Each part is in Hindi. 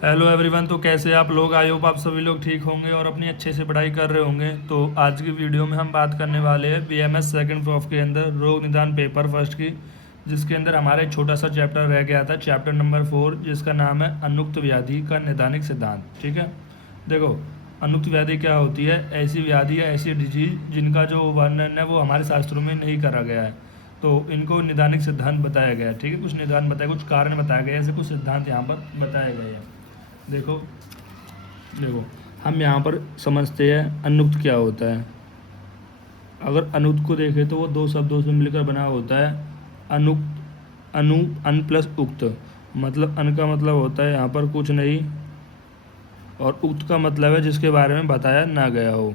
Hello everyone. तो कैसे आप लोग? आई होप आप सभी लोग ठीक होंगे और अपनी अच्छे से पढ़ाई कर रहे होंगे। तो आज की वीडियो में हम बात करने वाले हैं बीएमएस सेकंड प्रॉफ के अंदर रोग निदान पेपर फर्स्ट की, जिसके अंदर हमारा एक छोटा सा चैप्टर रह गया था, चैप्टर नंबर 4, जिसका नाम है अनुक्त व्याधि का नैदानिक सिद्धांत। ठीक है, देखो अनुक्त व्याधि क्या होती है? ऐसी व्याधि या ऐसी डिजीज जिनका जो वर्णन है वो हमारे शास्त्रों में नहीं करा गया है, तो इनको निदानिक सिद्धांत बताया गया है। ठीक है, कुछ निदान बताया, कुछ कारण बताया गया है, ऐसे कुछ सिद्धांत यहाँ पर बताए गए हैं। देखो देखो हम यहाँ पर समझते हैं अनुक्त क्या होता है। अगर अनुक्त को देखें तो वो दो शब्दों से मिलकर बना होता है। अनुक्त, अनु, अन प्लस उक्त। मतलब अन का मतलब होता है यहाँ पर कुछ नहीं, और उक्त का मतलब है जिसके बारे में बताया ना गया हो।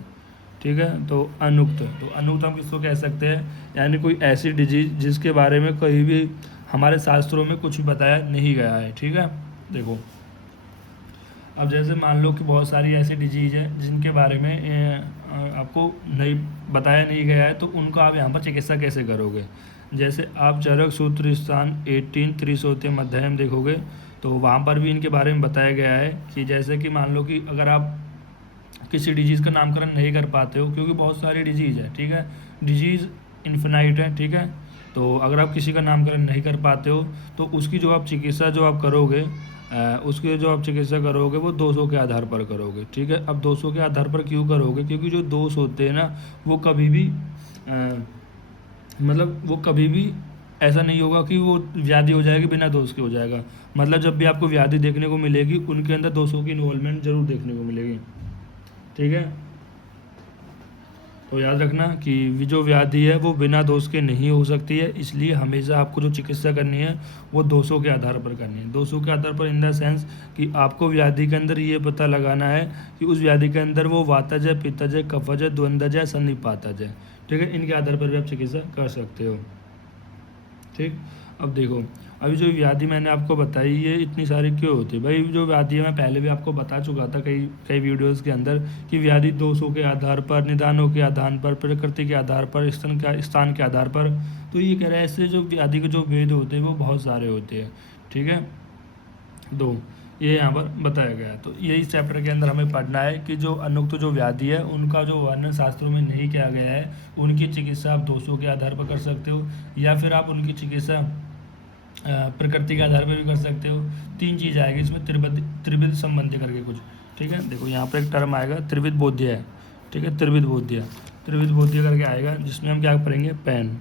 ठीक है, तो अनुक्त, तो अनुक्त हम किसको कह सकते हैं? यानी कोई ऐसी डिजीज जिसके बारे में कहीं भी हमारे शास्त्रों में कुछ भी बताया नहीं गया है। ठीक है, देखो अब जैसे मान लो कि बहुत सारी ऐसी डिजीज़ है जिनके बारे में आपको नहीं बताया नहीं गया है, तो उनको आप यहाँ पर चिकित्सा कैसे करोगे? जैसे आप चरक सूत्र स्थान 18 त्रिशोत्तम अध्याय में देखोगे तो वहाँ पर भी इनके बारे में बताया गया है कि जैसे कि मान लो कि अगर आप किसी डिजीज़ का नामकरण नहीं कर पाते हो, क्योंकि बहुत सारी डिजीज़ है। ठीक है, डिजीज़ इन्फिनाइट है। ठीक है, तो अगर आप किसी का नामकरण नहीं कर पाते हो तो उसकी जो आप चिकित्सा जो आप करोगे, उसके जो आप चिकित्सा करोगे वो दोषों के आधार पर करोगे। ठीक है, अब दोषों के आधार पर क्यों करोगे? क्योंकि जो दोष होते हैं ना वो कभी भी मतलब वो कभी भी ऐसा नहीं होगा कि वो व्याधि हो जाएगी बिना दोष के हो जाएगा। मतलब जब भी आपको व्याधि देखने को मिलेगी उनके अंदर दोषों की इन्वॉल्वमेंट जरूर देखने को मिलेगी। ठीक है, तो याद रखना कि जो व्याधि है वो बिना दोष के नहीं हो सकती है, इसलिए हमेशा आपको जो चिकित्सा करनी है वो दोषों के आधार पर करनी है। दोषों के आधार पर इन द सेंस कि आपको व्याधि के अंदर ये पता लगाना है कि उस व्याधि के अंदर वो वातज है, पित्तज है, कफज है, द्वंद्वज है, सन्निपातज है। ठीक है, इनके आधार पर भी आप चिकित्सा कर सकते हो। ठीक, अब देखो अभी जो व्याधि मैंने आपको बताई ये इतनी सारी क्यों होती है? भाई जो व्याधि है मैं पहले भी आपको बता चुका था कई कई वीडियोस के अंदर कि व्याधि दोषों के आधार पर, निदानों के आधार पर, प्रकृति के आधार पर, स्थान के आधार पर। तो ये कह रहा है ऐसे जो व्याधि के जो भेद होते हैं वो बहुत सारे होते हैं। ठीक है, दो ये यहाँ पर बताया गया है। तो यही चैप्टर के अंदर हमें पढ़ना है कि जो अनुक्त जो व्याधि है उनका जो वर्णन शास्त्रों में नहीं किया गया है, उनकी चिकित्सा आप दोषों के आधार पर कर सकते हो, या फिर आप उनकी चिकित्सा प्रकृति के आधार पर भी कर सकते हो। तीन चीज़ आएगी इसमें, त्रिविध संबंधी करके कुछ। ठीक है, देखो यहाँ पर एक टर्म आएगा त्रिविध बोध्य है। ठीक है, त्रिविध बोध्य, त्रिविध बोध्य करके आएगा, जिसमें हम क्या पढ़ेंगे? पैन,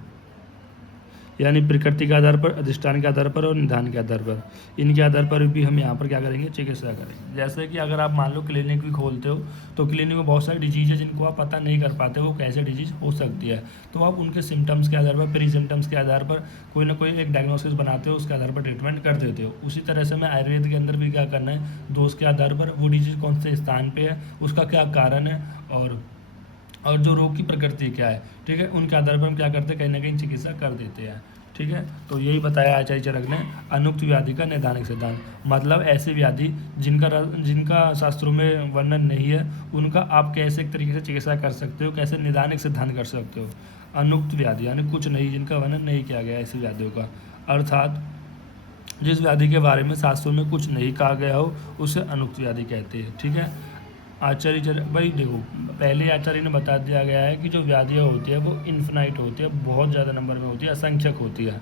यानी प्रकृति के आधार पर, अधिष्ठान के आधार पर और निदान के आधार पर, इनके आधार पर भी हम यहाँ पर क्या करेंगे? चिकित्सा करेंगे। जैसे कि अगर आप मान लो क्लिनिक भी खोलते हो तो क्लिनिक में बहुत सारी डिजीज़ है जिनको आप पता नहीं कर पाते वो कैसे डिजीज़ हो सकती है, तो आप उनके सिम्टम्स के आधार पर, प्री सिम्टम्स के आधार पर कोई ना कोई एक डायग्नोसिस बनाते हो, उसके आधार पर ट्रीटमेंट कर देते हो। उसी तरह से मैं आयुर्वेद के अंदर भी क्या करना है? दोष के आधार पर वो डिजीज़ कौन से स्थान पर है, उसका क्या कारण है, और जो रोग की प्रकृति क्या है। ठीक है, उनके आधार पर हम क्या करते हैं? कहीं ना कहीं चिकित्सा कर देते हैं। ठीक है, तो यही बताया आचार्य चरक ने अनुक्त व्याधि का नैदानिक सिद्धांत। मतलब ऐसे व्याधि जिनका शास्त्रों में वर्णन नहीं है उनका आप कैसे एक तरीके से चिकित्सा कर सकते हो, कैसे निदानिक सिद्धांत कर सकते हो। अनुक्त व्याधि यानी कुछ नहीं, जिनका वर्णन नहीं किया गया ऐसी व्याधियों का, अर्थात जिस व्याधि के बारे में शास्त्रों में कुछ नहीं कहा गया हो उसे अनुक्त व्याधि कहते हैं। ठीक है, आचार्य भाई देखो पहले आचार्य ने बता दिया गया है कि जो व्याधियाँ होती है वो इन्फिनाइट होती है, बहुत ज़्यादा नंबर में होती है, असंख्यक होती है।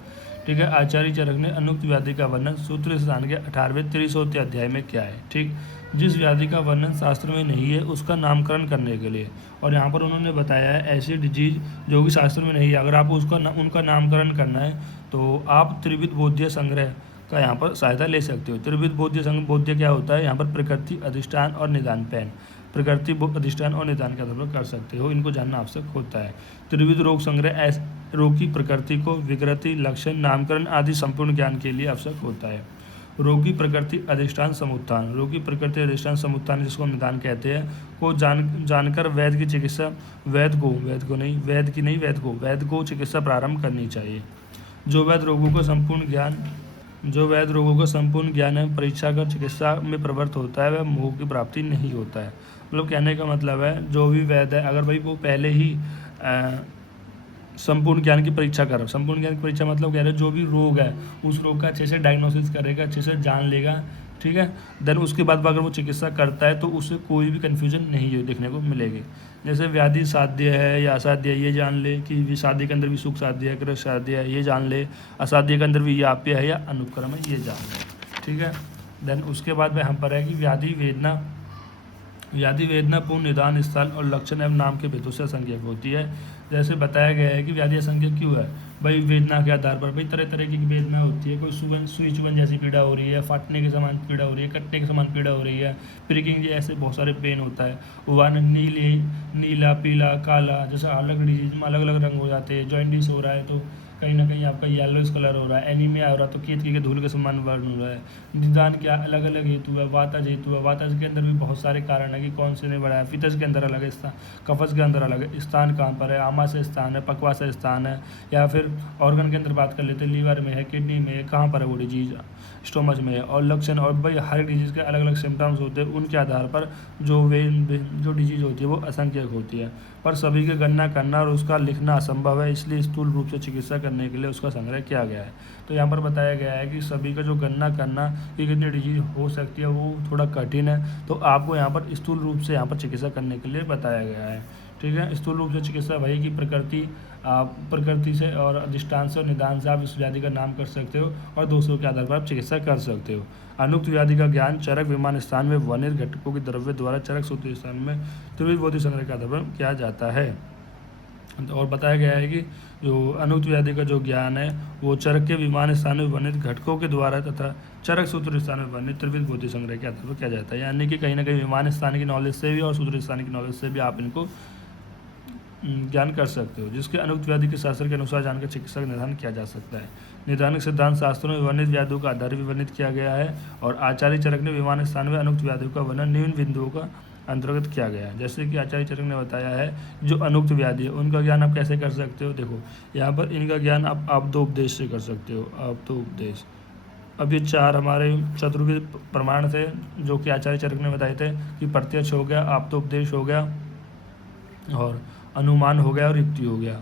ठीक है, आचार्य चरक ने अनुक्त व्याधि का वर्णन सूत्र स्थान के 18वें त्रिशोत्तम अध्याय में किया है। ठीक, जिस व्याधि का वर्णन शास्त्र में नहीं है उसका नामकरण करने के लिए, और यहाँ पर उन्होंने बताया है ऐसी डिजीज जो कि शास्त्र में नहीं है, अगर आपको उनका नामकरण करना है तो आप त्रिविध बोध्य संग्रह का यहाँ पर सहायता ले सकते हो। त्रिविध बोध्य क्या होता है? यहाँ पर प्रकृति, अधिष्ठान और निदान, पैन, प्रकृति, अधिष्ठान और निदान के आधार पर कर सकते हो, इनको जानना आवश्यक होता है। त्रिविध रोग संग्रह रोग की प्रकृति को विकृति, लक्षण, नामकरण आदि संपूर्ण ज्ञान के लिए आवश्यक होता है। रोग की प्रकृति, अधिष्ठान, समुत्थान, रोग की प्रकृति, अधिष्ठान, समुत्थान जिसको हम निदान कहते हैं, को जानकर वैद्य की चिकित्सा, वैद्य को चिकित्सा प्रारंभ करनी चाहिए। जो वैद्य रोगों का संपूर्ण ज्ञान है परीक्षा कर चिकित्सा में प्रवृत्त होता है वह मोह की प्राप्ति नहीं होता है। मतलब कहने का मतलब है जो भी वैद्य है अगर भाई वो पहले ही संपूर्ण ज्ञान की परीक्षा कर, संपूर्ण ज्ञान की परीक्षा मतलब कह रहे हैं जो भी रोग है उस रोग का अच्छे से डायग्नोसिस करेगा, अच्छे से जान लेगा ठीक है। देन उसके बाद अगर वो चिकित्सा करता है तो उसे कोई भी कन्फ्यूजन नहीं देखने को मिलेगी। जैसे व्याधि साध्य है या असाध्य है, ये जान ले कि साध्य के अंदर भी सुख साध्य है, कृत साध्य है, ये जान ले। असाध्य के अंदर भी याप्य है या अनुक्रम है, ये जान ले। ठीक है। देन उसके बाद में हम पर है कि व्याधि वेदना पूर्ण निदान स्थल और लक्षण एवं नाम के भेदों से असंख्यक होती है। जैसे बताया गया है कि व्याधि असंख्यक क्यों है भाई, वेदना के आधार पर भाई तरह तरह की वेदना होती है। कोई सुई चुभन जैसी पीड़ा हो रही है, फाटने के समान पीड़ा हो रही है, कटने के समान पीड़ा हो रही है, प्रिकिंग जैसे बहुत सारे पेन होता है। वन नीला पीला काला, जैसे अलग डिजीज में अलग अलग रंग हो जाते हैं। जॉइंटिस हो रहा है तो कहीं ना कहीं आपका येलोइश कलर हो रहा है। एनीमिया हो रहा है तो केतकी के धूल के समान वर्ण हो रहा है। निदान क्या अलग अलग हेतु है। वातज हेतु है, वातज के अंदर भी बहुत सारे कारण है कि कौन से ने बढ़ा है। पित्तज के अंदर अलग है स्थान, कफज के अंदर अलग है स्थान, कहाँ पर है, आमाशय स्थान है, पक्वाशय स्थान है, या फिर ऑर्गन के अंदर बात कर लेते हैं, लीवर में है, किडनी में है, कहाँ पर है वो डिजीज, स्टोमच में है। और लक्षण, और भाई हर डिजीज़ के अलग अलग सिम्टम्स होते हैं, उनके आधार पर जो डिजीज़ होती है वो असंख्यक होती है। पर सभी की गणना करना और उसका लिखना असंभव है, इसलिए स्थूल रूप से चिकित्सा करने के लिए उसका संग्रह किया गया है। तो यहाँ पर बताया गया है कि सभी का जो गणना करना कि कितनी डिजीज हो सकती है वो थोड़ा कठिन है। तो आपको यहाँ पर स्थूल रूप से यहाँ पर चिकित्सा करने के लिए बताया गया है। ठीक है। स्थूल रूप से चिकित्सा भाई की प्रकृति से और अधिष्ठान से और निदान से आप इस व्याधि का नाम कर सकते हो और दोषों के आधार पर आप चिकित्सा कर सकते हो। अनुक्त व्याधि का ज्ञान चरक विमान स्थान में वर्णित घटकों के द्रव्य द्वारा चरक सूत्र स्थान में त्रिविध बोधि संग्रह के आधार पर किया जाता है। और बताया गया है कि जो अनुक्त व्याधि का जो ज्ञान है वो चरक के विमान स्थान में वर्णित घटकों के द्वारा तथा चरक सूत्र स्थान में वर्णित त्रिविध बोधि संग्रह के आधार पर किया जाता है। यानी कि कहीं ना कहीं विमान स्थान की नॉलेज से भी और सूत्र स्थान की नॉलेज से भी आप इनको ज्ञान कर सकते हो, जिसके अनुक्त व्याधि के शास्त्र के अनुसार जानकर चिकित्सा का निदान किया जा सकता है। निदानिक सिद्धांत शास्त्रों में वर्णित व्याधियों का आधार भी वर्णित किया गया है और आचार्य चरक ने विमान स्थान में अनुक्त व्याधियों का वर्णन निम्न बिंदुओं का अंतर्गत किया गया है। जैसे कि आचार्य चरक ने बताया है जो अनुक्त व्याधि है उनका ज्ञान आप कैसे कर सकते हो। देखो यहाँ पर इनका ज्ञान आप आप्तोपदेश से कर सकते हो। आप्तोपदेश, अब ये चार हमारे चतुर्विध प्रमाण थे जो कि आचार्य चरक ने बताए थे कि प्रत्यक्ष हो गया, आप्तोपदेश हो गया और अनुमान हो गया और युक्ति हो गया।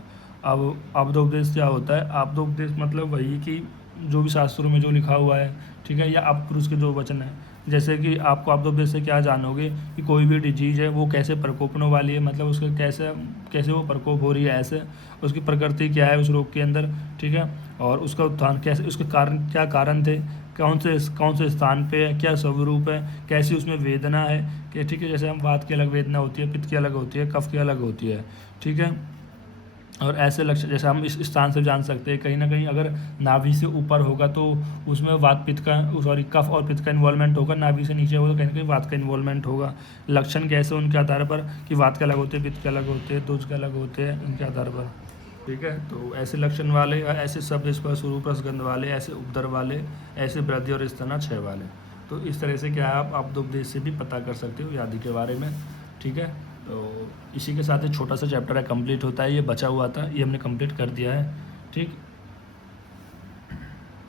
अब आप्तोपदेश क्या होता है। आप्तोपदेश मतलब वही कि जो भी शास्त्रों में जो लिखा हुआ है, ठीक है, या आप पुरुष के जो वचन है। जैसे कि आपको आप्तोपदेश से क्या जानोगे कि कोई भी डिजीज है वो कैसे प्रकोपने वाली है, मतलब उसके कैसे कैसे वो प्रकोप हो रही है, ऐसे उसकी प्रकृति क्या है उस रोग के अंदर, ठीक है, और उसका उत्थान कैसे, उसके कारण क्या कारण थे, कौन से स्थान पे है, क्या स्वरूप है, कैसी उसमें वेदना है कि, ठीक है, जैसे हम वात की अलग वेदना होती है, पित्त की अलग होती है, कफ की अलग होती है, ठीक है। और ऐसे लक्षण जैसे हम इस स्थान से जान सकते हैं, कहीं ना कहीं अगर नाभि से ऊपर होगा तो उसमें वात पित्त का कफ और पित्त का इन्वॉल्वमेंट होगा, नाभि से नीचे होगा कहीं ना कहीं वात का इन्वॉल्वमेंट होगा। लक्षण कैसे उनके आधार पर कि वात के अलग होते हैं, पित्त के अलग होते हैं, दूध के अलग होते हैं, उनके आधार पर, ठीक है। तो ऐसे लक्षण वाले, ऐसे शब्द स्पर्श रूप रसगंध वाले, ऐसे उपदर वाले, ऐसे वृद्धि और स्तना क्षय वाले, तो इस तरह से क्या है आप आप्तोपदेश से भी पता कर सकते हो व्याधि के बारे में, ठीक है। तो इसी के साथ एक छोटा सा चैप्टर है कंप्लीट होता है, ये बचा हुआ था, ये हमने कंप्लीट कर दिया है, ठीक।